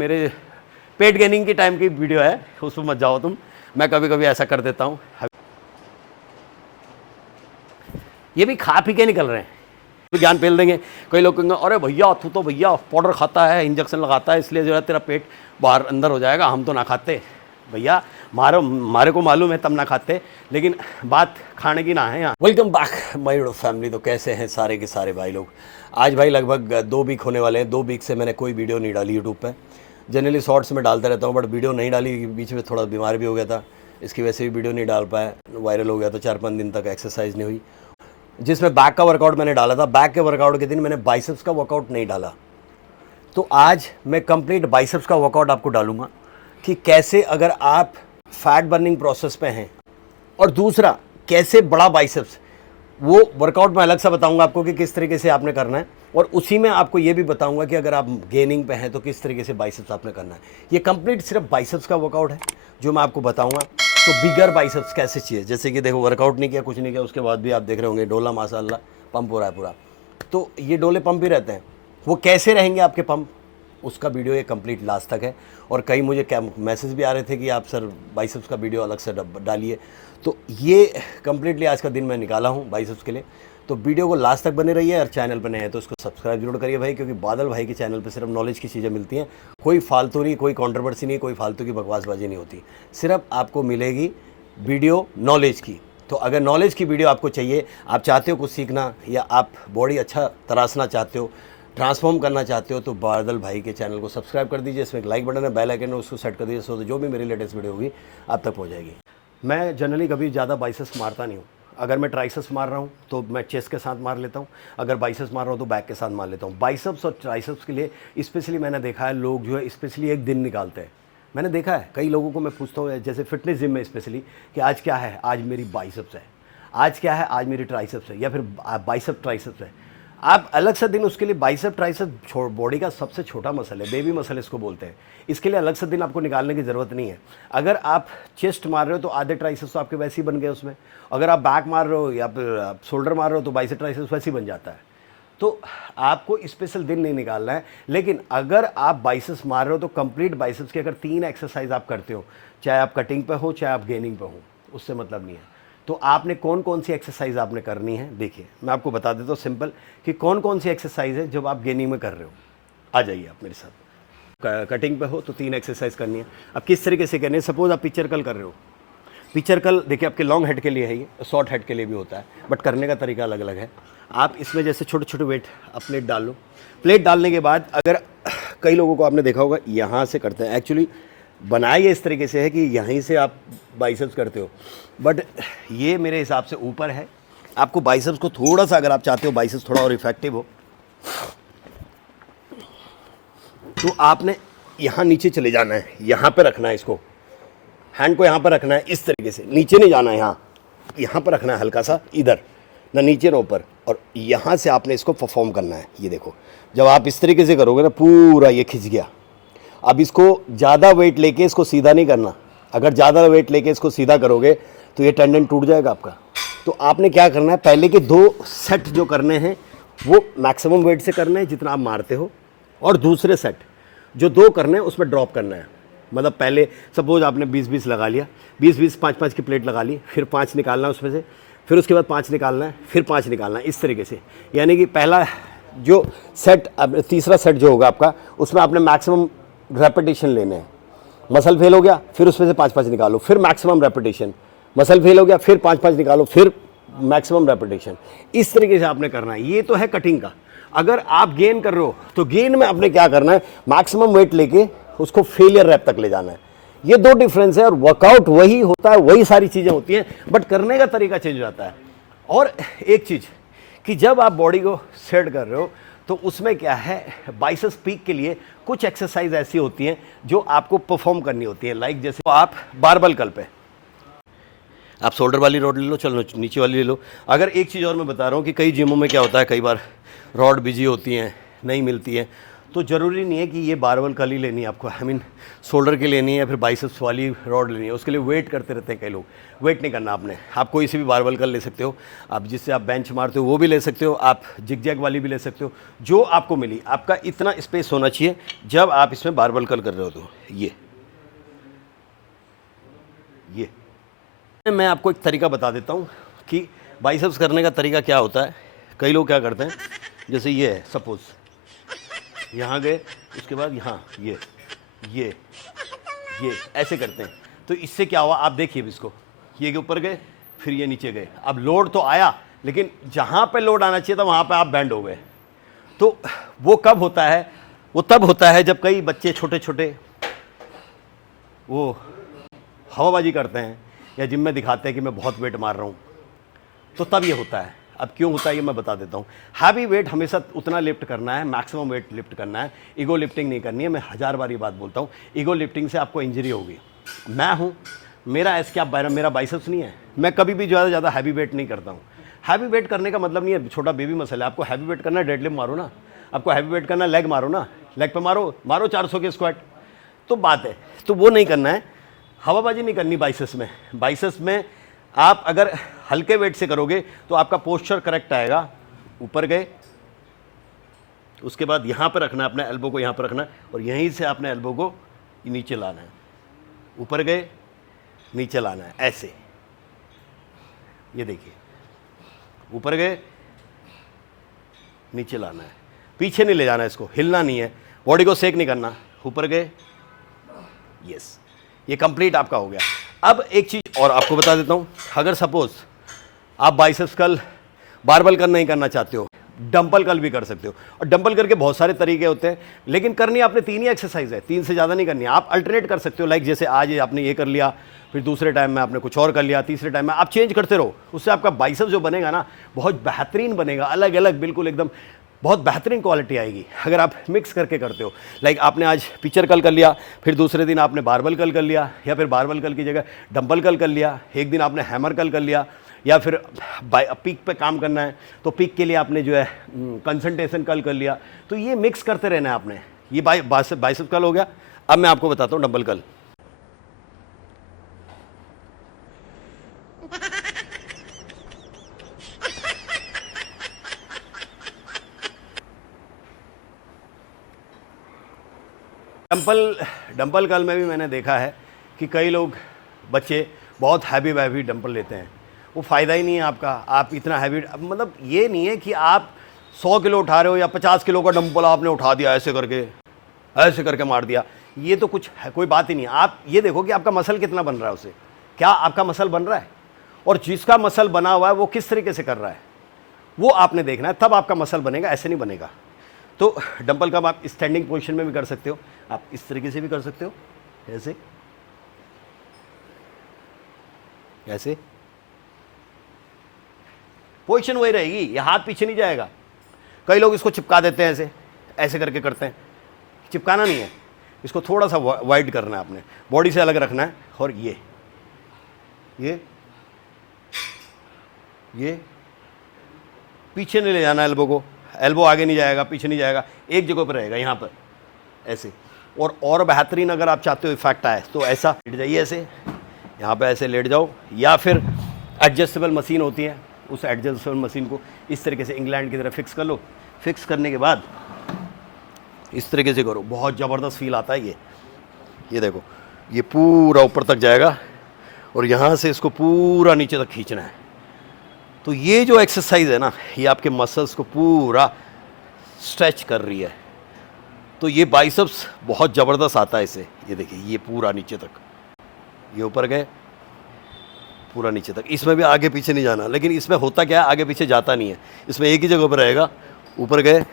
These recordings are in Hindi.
मेरे पेट गेनिंग की टाइम की वीडियो है, उसमें मत जाओ तुम। मैं कभी कभी ऐसा कर देता हूँ। ये भी खा पी के निकल रहे हैं, तो ज्ञान पेल देंगे। कई लोग कहेंगे अरे भैया तू तो भैया पाउडर खाता है, इंजेक्शन लगाता है, इसलिए जो है तेरा पेट बाहर अंदर हो जाएगा, हम तो ना खाते। भैया मारे को मालूम है तब ना खाते, लेकिन बात खाने की ना है यहाँ। Welcome back my YouTube family. तो कैसे हैं सारे के सारे भाई लोग। आज भाई लगभग 2 वीक होने वाले हैं। 2 वीक से मैंने कोई वीडियो नहीं डाली यूट्यूब पे। जनरली शॉर्ट्स में डालता रहता हूँ, बट वीडियो नहीं डाली। बीच में थोड़ा बीमार भी हो गया था, इसकी वजह से भी वीडियो नहीं डाल पाया, वायरल हो गया। तो 4-5 दिन तक एक्सरसाइज नहीं हुई, जिसमें बैक का वर्कआउट मैंने डाला था। बैक के वर्कआउट के दिन मैंने बाइसेप्स का वर्कआउट नहीं डाला। तो आज मैं कंप्लीट बाइसेप्स का वर्कआउट आपको डालूंगा कि कैसे अगर आप फैट बर्निंग प्रोसेस पे हैं, और दूसरा कैसे बड़ा बाइसेप्स, वो वर्कआउट मैं अलग से बताऊंगा आपको कि किस तरीके से आपने करना है। और उसी में आपको ये भी बताऊंगा कि अगर आप गेनिंग पे हैं तो किस तरीके से बाइसेप्स आपने करना है। ये कंप्लीट सिर्फ बाइसेप्स का वर्कआउट है जो मैं आपको बताऊंगा। तो बिगर बाइसेप्स कैसे चाहिए, जैसे कि देखो वर्कआउट नहीं किया, कुछ नहीं किया, उसके बाद भी आप देख रहे होंगे डोला माशाल्लाह पंप हो रहा है पूरा। तो ये डोले पंप ही रहते हैं, वो कैसे रहेंगे आपके पंप, उसका वीडियो ये कंप्लीट लास्ट तक है। और कई मुझे मैसेज भी आ रहे थे कि आप सर बाइसेप्स का वीडियो अलग से डालिए। तो ये कंप्लीटली आज का दिन मैं निकाला हूँ बाइसेप्स के लिए। तो वीडियो को लास्ट तक बने रहिए। और चैनल पर नए हैं तो उसको सब्सक्राइब जरूर करिए भाई, क्योंकि बादल भाई के चैनल पे सिर्फ नॉलेज की चीज़ें मिलती हैं। कोई फालतू नहीं, कोई कंट्रोवर्सी नहीं, कोई फालतू की बकवासबाजी नहीं होती। सिर्फ आपको मिलेगी वीडियो नॉलेज की। तो अगर नॉलेज की वीडियो आपको चाहिए, आप चाहते हो कुछ सीखना, या आप बॉडी अच्छा तराशना चाहते हो, ट्रांसफॉर्म करना चाहते हो, तो बादल भाई के चैनल को सब्सक्राइब कर दीजिए। इसमें एक लाइक बटन है, बेल आइकन है, उसको सेट कर दीजिए, सो जो भी मेरी लेटेस्ट वीडियो होगी आप तक पहुंच जाएगी। मैं जनरली कभी ज़्यादा बाइसेप्स मारता नहीं हूँ। अगर मैं ट्राइसेप्स मार रहा हूँ तो मैं चेस्ट के साथ मार लेता हूँ, अगर बाइसेप्स मार रहा हूँ तो बैक के साथ मार लेता हूँ। बाइसेप्स और ट्राइसेप्स के लिए स्पेशली मैंने देखा है लोग जो है स्पेशली एक दिन निकालते हैं। मैंने देखा है कई लोगों को, मैं पूछता हूँ जैसे फिटनेस जिम में स्पेशली, कि आज क्या है, आज मेरी बाइसेप्स है, आज क्या है, आज मेरी ट्राइसेप्स है, या फिर बाइसेप ट्राइसेप्स है। आप अलग से दिन उसके लिए, बाइसेप ट्राइसेप बॉडी का सबसे छोटा मसल है, बेबी मसल इसको बोलते हैं। इसके लिए अलग से दिन आपको निकालने की ज़रूरत नहीं है। अगर आप चेस्ट मार रहे हो तो आधे ट्राइसेप्स तो आपके वैसे ही बन गए उसमें। अगर आप बैक मार रहे हो या फिर आप शोल्डर मार रहे हो तो बाइसेप ट्राइसेप्स वैसे ही बन जाता है। तो आपको स्पेशल दिन नहीं निकालना है। लेकिन अगर आप बाइसेप्स मार रहे हो तो कंप्लीट बाइसेप्स की अगर 3 एक्सरसाइज आप करते हो, चाहे आप कटिंग पे हो चाहे आप गेनिंग पे हो, उससे मतलब नहीं है। तो आपने कौन कौन सी एक्सरसाइज आपने करनी है, देखिए मैं आपको बता देता हूँ सिंपल कि कौन कौन सी एक्सरसाइज है जब आप गेनिंग में कर रहे हो। आ जाइए आप मेरे साथ। कटिंग पे हो तो 3 एक्सरसाइज करनी है। अब किस तरीके से करनी है, सपोज आप पिक्चर कर्ल कर रहे हो। पिक्चर कर्ल देखिए आपके लॉन्ग हेड के लिए है, ये शॉर्ट हेड के लिए भी होता है, बट करने का तरीका अलग अलग है। आप इसमें जैसे छोटे छोटे वेट आप प्लेट डाल लो। प्लेट डालने के बाद अगर कई लोगों को आपने देखा होगा यहाँ से करते हैं, एक्चुअली बनाया ये इस तरीके से है कि यहीं से आप बाइसेप्स करते हो, बट ये मेरे हिसाब से ऊपर है। आपको बाइसेप्स को थोड़ा सा, अगर आप चाहते हो बाइसेप्स थोड़ा और इफेक्टिव हो, तो आपने यहाँ नीचे चले जाना है, यहाँ पे रखना है इसको, हैंड को यहाँ पर रखना है इस तरीके से, नीचे नहीं जाना है, यहाँ पर रखना है हल्का सा, इधर ना नीचे ना ऊपर, और यहाँ से आपने इसको परफॉर्म करना है। ये देखो जब आप इस तरीके से करोगे ना, पूरा ये खिंच गया। अब इसको ज़्यादा वेट लेके इसको सीधा नहीं करना। अगर ज़्यादा वेट लेके इसको सीधा करोगे तो ये टेंडन टूट जाएगा आपका। तो आपने क्या करना है, पहले के 2 सेट जो करने हैं वो मैक्सिमम वेट से करने हैं जितना आप मारते हो, और दूसरे सेट जो 2 करने हैं उसमें ड्रॉप करना है। मतलब पहले सपोज आपने 20-20 लगा लिया, 20-20 5-5 की प्लेट लगा ली, फिर 5 निकालना है उसमें से, फिर उसके बाद 5 निकालना है, फिर 5 निकालना है, इस तरीके से। यानी कि पहला जो सेट, अब तीसरा सेट जो होगा आपका, उसमें आपने मैक्सिमम रेपिटेशन लेने हैं। मसल फेल हो गया, फिर उसमें से 5-5 निकालो, फिर मैक्सिमम रेपिटेशन, मसल फेल हो गया, फिर 5-5 निकालो, फिर मैक्सिमम रेपिटेशन। इस तरीके से आपने करना है। ये तो है कटिंग का। अगर आप गेन कर रहे हो तो गेन में आपने क्या करना है, मैक्सिमम वेट लेके उसको फेलियर रैप तक ले जाना है। ये 2 डिफरेंस है, और वर्कआउट वही होता है, वही सारी चीज़ें होती हैं, बट करने का तरीका चेंज हो जाता है। और एक चीज़ कि जब आप बॉडी को सेट कर रहे हो तो उसमें क्या है, बाइसेप्स पीक के लिए कुछ एक्सरसाइज ऐसी होती हैं जो आपको परफॉर्म करनी होती है। लाइक जैसे तो आप बारबल कर्ल पे आप शोल्डर वाली रॉड ले लो, चलो नीचे वाली ले लो। अगर एक चीज़ और मैं बता रहा हूँ कि कई जिमों में क्या होता है, कई बार रॉड बिजी होती हैं, नहीं मिलती हैं, तो ज़रूरी नहीं है कि ये बारबल कल ही लेनी है आपको, आई मीन शोल्डर की लेनी है या फिर बाइसेप्स वाली रॉड लेनी है, उसके लिए वेट करते रहते हैं कई लोग। वेट नहीं करना आपने, आप कोई सी भी बारबल कल ले सकते हो, आप जिससे आप बेंच मारते हो वो भी ले सकते हो, आप जिग जैग वाली भी ले सकते हो, जो आपको मिली। आपका इतना स्पेस होना चाहिए जब आप इसमें बारबल कल कर रहे हो। तो ये मैं आपको एक तरीका बता देता हूँ कि बाइसेप्स करने का तरीका क्या होता है। कई लोग क्या करते हैं, जैसे ये है, सपोज़ यहाँ गए, उसके बाद यहाँ ये ऐसे करते हैं। तो इससे क्या हुआ, आप देखिए इसको, ये ऊपर गए फिर ये नीचे गए। अब लोड तो आया, लेकिन जहाँ पे लोड आना चाहिए था वहाँ पे आप बैंड हो गए। तो वो कब होता है, वो तब होता है जब कई बच्चे छोटे छोटे वो हवाबाजी करते हैं या जिम में दिखाते हैं कि मैं बहुत वेट मार रहा हूँ, तो तब ये होता है। अब क्यों होता है ये मैं बता देता हूँ। हैवी वेट हमेशा उतना लिफ्ट करना है, मैक्सिमम वेट लिफ्ट करना है, ईगो लिफ्टिंग नहीं करनी है। मैं 1000 बार ये बात बोलता हूँ, ईगो लिफ्टिंग से आपको इंजरी होगी। मैं हूँ, मेरा ऐसे क्या मेरा बाइसेप्स नहीं है, मैं कभी भी ज़्यादा हैवी वेट नहीं करता हूँ। हैवी वेट करने का मतलब नहीं है छोटा बेबी मसल है। आपको हैवी वेट करना है, डेडलिफ्ट मारो ना। आपको हैवी वेट करना है, लेग मारो ना, लेग पे मारो 400 के स्क्वाट, तो बात है। तो वो नहीं करना है, हवाबाजी नहीं करनी बाइसेप्स में। बाइसेप्स में आप अगर हल्के वेट से करोगे तो आपका पोस्चर करेक्ट आएगा। ऊपर गए, उसके बाद यहाँ पर रखना है, अपने एल्बो को यहाँ पर रखना है और यहीं से अपने एल्बो को नीचे लाना है। ऊपर गए, नीचे लाना है, ऐसे। ये देखिए, ऊपर गए, नीचे लाना है, पीछे नहीं ले जाना है, इसको हिलना नहीं है, बॉडी को सेक नहीं करना। ऊपर गए, यस, ये कंप्लीट आपका हो गया। अब एक चीज़ और आपको बता देता हूँ, अगर सपोज आप बाइसेप्स कल बारबल कल नहीं करना चाहते हो, डंपल कल भी कर सकते हो। और डंपल करके बहुत सारे तरीके होते हैं, लेकिन करनी आपने 3 ही एक्सरसाइज है, 3 से ज़्यादा नहीं करनी है। आप अल्टरनेट कर सकते हो, लाइक जैसे आज आपने ये कर लिया, फिर दूसरे टाइम में आपने कुछ और कर लिया, तीसरे टाइम में आप चेंज करते रहो। उससे आपका बाइसेप्स जो बनेगा ना, बहुत बेहतरीन बनेगा, अलग अलग, बिल्कुल एकदम बहुत बेहतरीन क्वालिटी आएगी अगर आप मिक्स करके करते हो। लाइक आपने आज पिक्चर कल कर लिया, फिर दूसरे दिन आपने बारबल कल कर लिया, या फिर बारबल कल की जगह डंबल कल कर लिया, एक दिन आपने हैमर कल कर लिया, या फिर पीक पे काम करना है तो पीक के लिए आपने जो है कंसंट्रेशन कल कर लिया। तो ये मिक्स करते रहना है आपने। ये बाइसेप्स कल हो गया। अब मैं आपको बताता हूँ डंबल कल। डंपल कल में भी मैंने देखा है कि कई लोग बच्चे बहुत हैवी डंपल लेते हैं, वो फ़ायदा ही नहीं है आपका। आप इतना हैवी, मतलब ये नहीं है कि आप 100 किलो उठा रहे हो या 50 किलो का डंपल आपने उठा दिया, ऐसे करके मार दिया, ये तो कुछ है, कोई बात ही नहीं है। आप ये देखो कि आपका मसल कितना बन रहा है उससे, क्या आपका मसल बन रहा है, और जिसका मसल बना हुआ है वो किस तरीके से कर रहा है, वो आपने देखना है, तब आपका मसल बनेगा, ऐसे नहीं बनेगा। तो डंपल का आप स्टैंडिंग पोजीशन में भी कर सकते हो, आप इस तरीके से भी कर सकते हो, ऐसे पोजीशन वही रहेगी, ये हाथ पीछे नहीं जाएगा। कई लोग इसको चिपका देते हैं, ऐसे करके करते हैं। चिपकाना नहीं है, इसको थोड़ा सा वाइड करना है, आपने बॉडी से अलग रखना है। और ये पीछे नहीं ले जाना एल्बो को, एल्बो आगे नहीं जाएगा, पीछे नहीं जाएगा, एक जगह पर रहेगा, यहाँ पर ऐसे। और बेहतरीन अगर आप चाहते हो इफेक्ट आए तो ऐसा लेट जाइए, ऐसे यहाँ पे ऐसे लेट जाओ, या फिर एडजस्टेबल मशीन होती है, उस एडजस्टेबल मशीन को इस तरीके से इंग्लैंड की तरह फिक्स कर लो। फिक्स करने के बाद इस तरीके से करो, बहुत ज़बरदस्त फील आता है। ये देखो, ये पूरा ऊपर तक जाएगा और यहाँ से इसको पूरा नीचे तक खींचना है। तो ये जो एक्सरसाइज है ना, ये आपके मसल्स को पूरा स्ट्रेच कर रही है। तो ये बाइसेप्स बहुत ज़बरदस्त आता है इससे। ये देखिए, ये पूरा नीचे तक, ये ऊपर गए पूरा नीचे तक। इसमें भी आगे पीछे नहीं जाना, लेकिन इसमें होता क्या है, आगे पीछे जाता नहीं है, इसमें एक ही जगह पर रहेगा। ऊपर गए,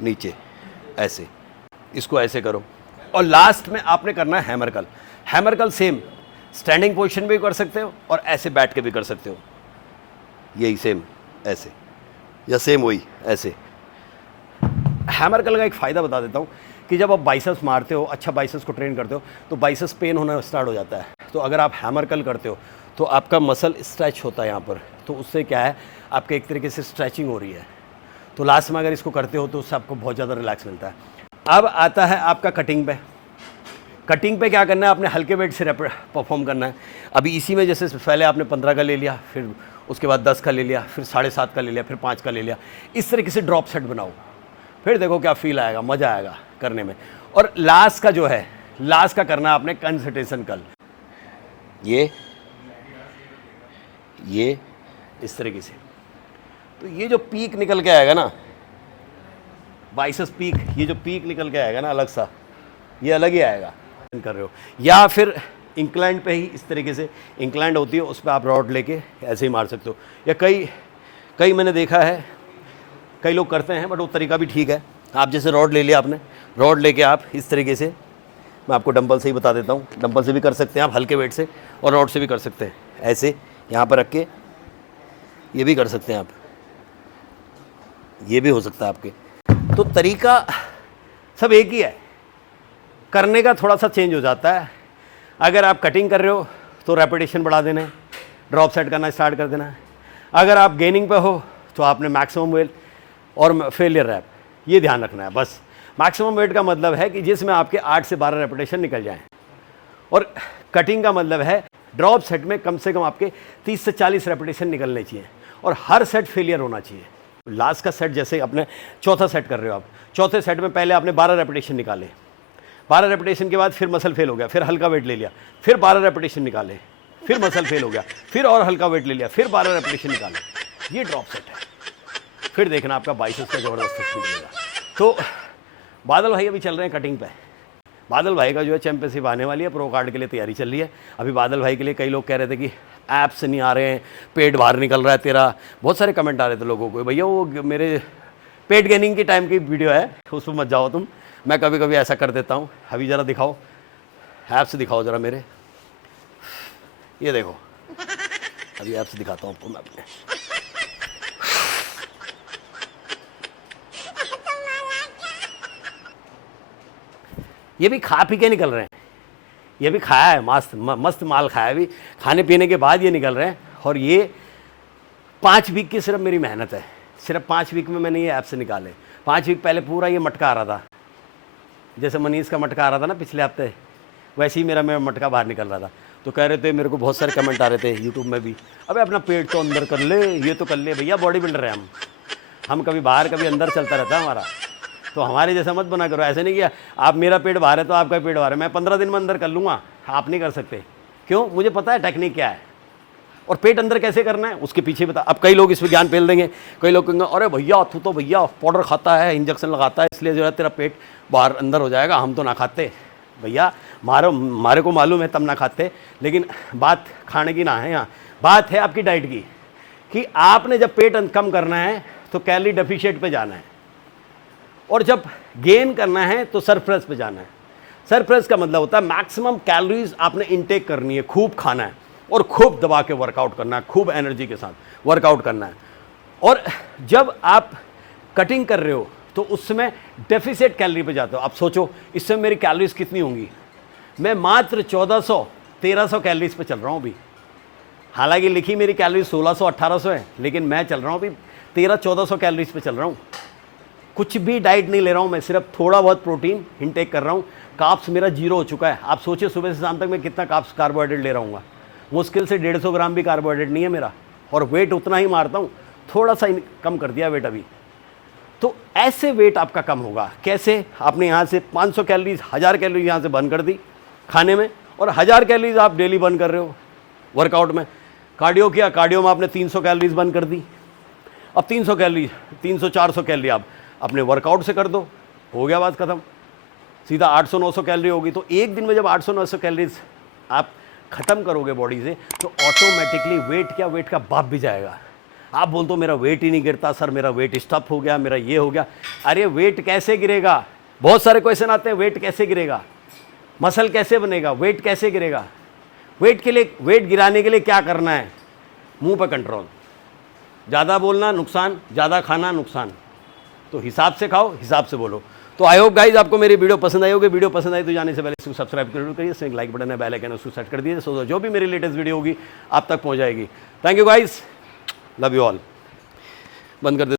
नीचे, ऐसे, इसको ऐसे करो। और लास्ट में आपने करना है हैमर कल। हैमर कल सेम स्टैंडिंग पोजीशन में भी कर सकते हो और ऐसे बैठ के भी कर सकते हो, यही सेम ऐसे, या सेम वही ऐसे। हैमर कल का एक फ़ायदा बता देता हूँ कि जब आप बाइसेप्स मारते हो, अच्छा बाइसेप्स को ट्रेन करते हो, तो बाइसेप्स पेन होना स्टार्ट हो जाता है। तो अगर आप हैमर कल करते हो तो आपका मसल स्ट्रेच होता है यहाँ पर, तो उससे क्या है, आपके एक तरीके से स्ट्रेचिंग हो रही है। तो लास्ट में अगर इसको करते हो तो उससे आपको बहुत ज़्यादा रिलैक्स मिलता है। अब आता है आपका कटिंग पे। कटिंग पे क्या करना है, आपने हल्के वेट से परफॉर्म करना है। अभी इसी में जैसे पहले आपने 15 का ले लिया, फिर उसके बाद 10 का ले लिया, फिर 7.5 का ले लिया, फिर 5 का ले लिया। इस तरीके से ड्रॉप सेट बनाओ, फिर देखो क्या फील आएगा, मज़ा आएगा करने में। और लास्ट का जो है, लास्ट का करना है आपने कंसंट्रेशन कर्ल। ये इस तरीके से, तो ये जो पीक निकल के आएगा ना, बाइसेप्स पीक, ये जो पीक निकल के आएगा ना अलग सा, ये अलग ही आएगा कर रहे हो। या फिर इंक्लाइंड पे ही इस तरीके से इंक्लाइंड होती है, उस पर आप रॉड लेके ऐसे ही मार सकते हो। या कई मैंने देखा है कई लोग करते हैं, बट वो तरीका भी ठीक है। आप जैसे रॉड ले लिया आपने, रॉड लेके आप इस तरीके से, मैं आपको डंबल से ही बता देता हूँ, डंबल से भी कर सकते हैं आप हल्के वेट से, और रॉड से भी कर सकते हैं। ऐसे यहाँ पर रख के ये भी कर सकते हैं आप, ये भी हो सकता है आपके। तो तरीका सब एक ही है, करने का थोड़ा सा चेंज हो जाता है। अगर आप कटिंग कर रहे हो तो रेपिटेशन बढ़ा देना है, ड्रॉप सेट करना स्टार्ट कर देना है। अगर आप गेनिंग पे हो तो आपने मैक्सिमम वेट और फेलियर रैप, ये ध्यान रखना है बस। मैक्सिमम वेट का मतलब है कि जिसमें आपके 8 से 12 रेपिटेशन निकल जाएं, और कटिंग का मतलब है ड्रॉप सेट में कम से कम आपके 30 से 40 रेपिटेशन निकलने चाहिए, और हर सेट फेलियर होना चाहिए। लास्ट का सेट जैसे अपने चौथा सेट कर रहे हो आप, चौथे सेट में पहले आपने 12 रेपिटेशन निकाले, 12 रेपिटेशन के बाद फिर मसल फेल हो गया, फिर हल्का वेट ले लिया, फिर 12 रेपिटेशन निकाले, फिर मसल फेल हो गया, फिर और हल्का वेट ले लिया, फिर 12 रेपिटेशन निकाले, ये ड्रॉप सेट है। फिर देखना आपका बाइसेप्स का ज़बरदस्त एक्सपीरियंस मिलेगा। तो बादल भाई अभी चल रहे हैं कटिंग पे। बादल भाई का जो है चैंपियनशिप आने वाली है, प्रो कार्ड के लिए तैयारी चल रही है। अभी बादल भाई के लिए कई लोग कह रहे थे कि ऐप्स नहीं आ रहे हैं, पेट बाहर निकल रहा है तेरा, बहुत सारे कमेंट आ रहे थे लोगों को, भैया वो मेरे पेट गेनिंग की टाइम की वीडियो है, उस पर मत जाओ तुम, मैं कभी कभी ऐसा कर देता हूँ। अभी ज़रा दिखाओ, ऐप्स दिखाओ ज़रा मेरे, ये देखो, अभी ऐप्स दिखाता हूँ आपको मैं अपने। ये भी खा पी के निकल रहे हैं, ये भी खाया है, मस्त माल खाया है, अभी खाने पीने के बाद ये निकल रहे हैं। और ये 5 वीक की सिर्फ मेरी मेहनत है, सिर्फ 5 वीक में मैंने ये ऐप से निकाले। 5 वीक पहले पूरा ये मटका आ रहा था, जैसे मनीष का मटका आ रहा था ना पिछले हफ्ते, वैसे ही मेरा मटका बाहर निकल रहा था। तो कह रहे थे, मेरे को बहुत सारे कमेंट आ रहे थे यूट्यूब में भी, अबे अपना पेट तो अंदर कर ले, ये तो कर ले भैया, बॉडी बिल्डर है हम कभी बाहर कभी अंदर चलता रहता है हमारा, तो हमारे जैसा मत बना करो। ऐसे नहीं किया आप मेरा पेट बाहर है तो आपका पेट बाहर है, मैं 15 दिन में अंदर कर लूँगा, आप नहीं कर सकते। क्यों? मुझे पता है टेक्निक क्या है, और पेट अंदर कैसे करना है उसके पीछे बता। अब कई लोग इस पर ज्ञान पेल देंगे, कई लोग कहेंगे अरे भैया तू तो भैया पाउडर खाता है, इंजेक्शन लगाता है, इसलिए जो है तेरा पेट बाहर अंदर हो जाएगा, हम तो ना खाते। भैया हमारे को मालूम है तब ना खाते, लेकिन बात खाने की ना है, यहाँ बात है आपकी डाइट की, कि आपने जब पेट कम करना है तो कैलोरी डेफिशिएंट पे जाना है, और जब गेन करना है तो सरप्लस पे जाना है। सरप्लस का मतलब होता है मैक्सिमम कैलोरीज आपने इनटेक करनी है, खूब खाना है और खूब दबा के वर्कआउट करना है, खूब एनर्जी के साथ वर्कआउट करना है। और जब आप कटिंग कर रहे हो तो उसमें डेफिसिट कैलोरी पे जाते हो। आप सोचो इससे मेरी कैलोरीज कितनी होंगी, मैं मात्र 1400-1300 कैलोरीज पे चल रहा हूँ अभी। हालांकि लिखी मेरी कैलोरी 1600-1800 है, लेकिन मैं चल रहा हूँ अभी 1300-1400 कैलोरीज पे चल रहा हूँ। कुछ भी डाइट नहीं ले रहा हूँ मैं, सिर्फ थोड़ा बहुत प्रोटीन इनटेक कर रहा हूँ। कार्ब्स मेरा 0 हो चुका है। आप सोचिए सुबह से शाम तक मैं कितना कार्बोहाइड्रेट ले रहा हूँ, मुश्किल से 150 ग्राम भी कार्बोहाइड्रेट नहीं है मेरा, और वेट उतना ही मारता हूँ, थोड़ा सा कम कर दिया वेट अभी। तो ऐसे वेट आपका कम होगा कैसे? आपने यहाँ से 500 कैलोरीज 1000 कैलोरीज यहाँ से बर्न कर दी खाने में, और 1000 कैलोरीज आप डेली बर्न कर रहे हो वर्कआउट में। कार्डियो किया, कार्डियो में आपने 300 कैलोरीज बर्न कर दी। अब 300 कैलोरी 300-400 कैलोरी आप अपने वर्कआउट से कर दो, हो गया बात खत्म, सीधा 800-900 कैलोरी होगी। तो एक दिन में जब 800-900 कैलोरीज आप ख़त्म करोगे बॉडी से, तो ऑटोमेटिकली वेट क्या, वेट का बाप भी जाएगा। आप बोल तो मेरा वेट ही नहीं गिरता सर, मेरा वेट स्टॉप हो गया, मेरा ये हो गया। अरे वेट कैसे गिरेगा? बहुत सारे क्वेश्चन आते हैं, वेट कैसे गिरेगा, मसल कैसे बनेगा, वेट कैसे गिरेगा? वेट के लिए, वेट गिराने के लिए क्या करना है? मुंह पर कंट्रोल, ज़्यादा बोलना नुकसान, ज़्यादा खाना नुकसान। तो हिसाब से खाओ, हिसाब से बोलो। तो आई होप गाइज आपको मेरी वीडियो पसंद आई होगी। वीडियो पसंद आई तो जाने से पहले इसको सब्सक्राइब जरूर करिए, इसमें एक लाइक बटन है, बेल आइकन है, उसको सेट कर दीजिए, सो जो भी मेरी लेटेस्ट वीडियो होगी आप तक पहुंच जाएगी। Thank you guys, love you all. बंद कर दे।